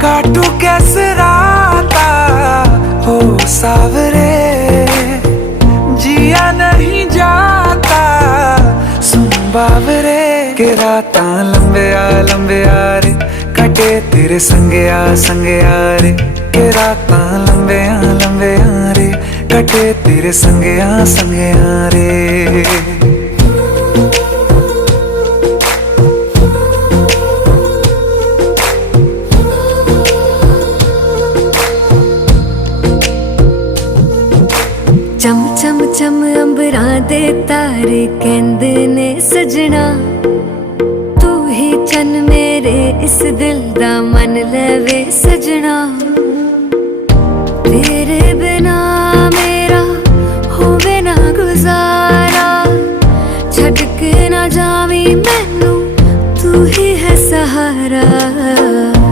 काटू कैसे राता हो सावरे, जिया नहीं जाता सुन बावरे। के राता लंबे आ रे, कटे तेरे संगे आ रे। के राता लंबे आ रे, कटे तेरे संगे आ रे। चम चम चम अंबरां दे तारे कहंदे ने सजना, तू ही चन मेरे इस दिल दा मन लवे सजना।